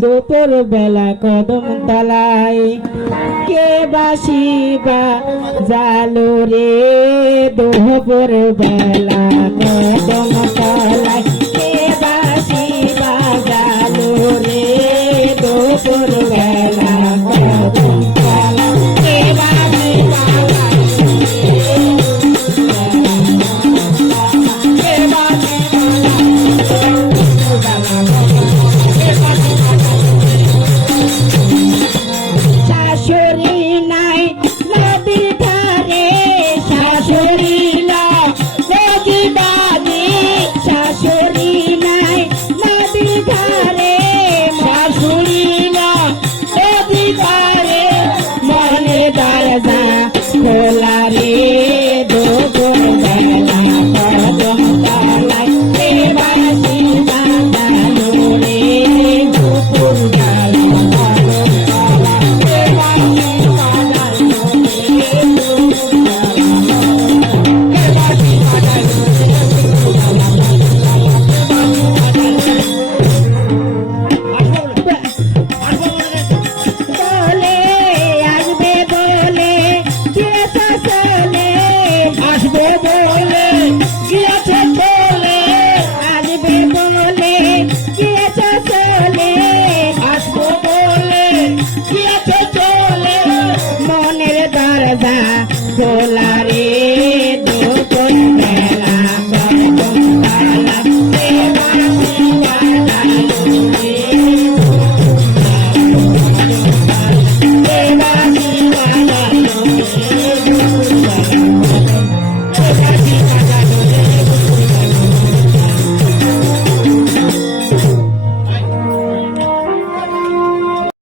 দুপুর বেলা কদম তলাই কে বাসিবা জালো রে? দুপুর বেলা কদম দা দোলারে